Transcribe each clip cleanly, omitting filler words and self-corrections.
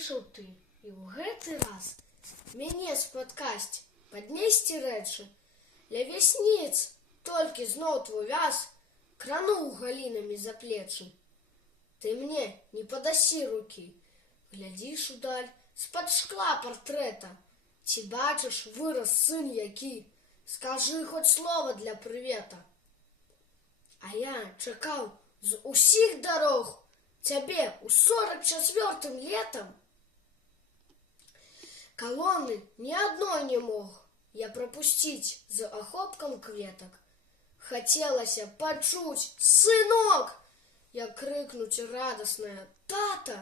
Выйшаў ты, і ў гэты раз мяне спаткасць, паднесці рэчы. Ля вясніц толькі зноў твой вяз крануў галінамі за плечы. Ты мне не падасі рукі, глядзіш удаль з-пад шкла партрэта. Ці бачыш вырас сын які? Скажы хоць слова для прывета. А я чакаў з усіх дарог цябе ў 44-м летам. Калоны ні адной не мог я прапусціць з ахопкам кветак. Хацелася пачуць «Сынок!» як крыкнуць радасная «Тата!»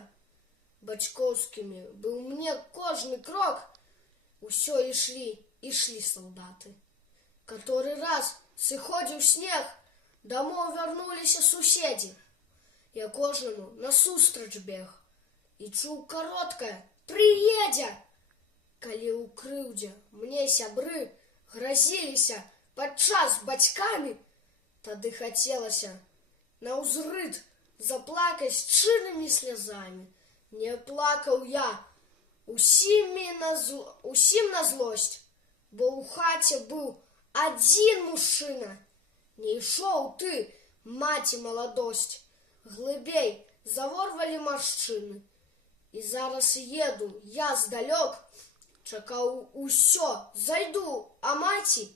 Бацькоўскімі быў мне кожны крок. Усё ішлі салдаты. Каторы раз сыходзіў снег, дамоў вярнуліся суседзі. Я кожнаму насустрач бег і чуў кароткае «Прыедзе!» Калі ў крыўдзе мне сябры гразіліся падчас бацькамі, тады хацелася наўзрыд заплакаць шчырымі слязамі. Не плакаў я усім на злосць, бо ў хаце быў адзін мужчына. Не ішоў ты, маці, маладосць, глыбей заворвалі маршчыны. І зараз еду я здалёк, чакаў усё, зайду, а маці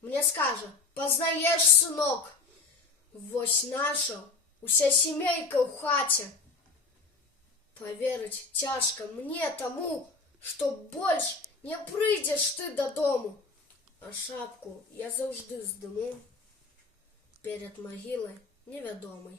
мне скажа «Пазнаеш, сынок?» Вось наша уся сямейка ў хаце. Паверыць цяжка мне таму, што больш не прыйдзеш ты дадому. А шапку я заўжды здыму перад магілай невядомай.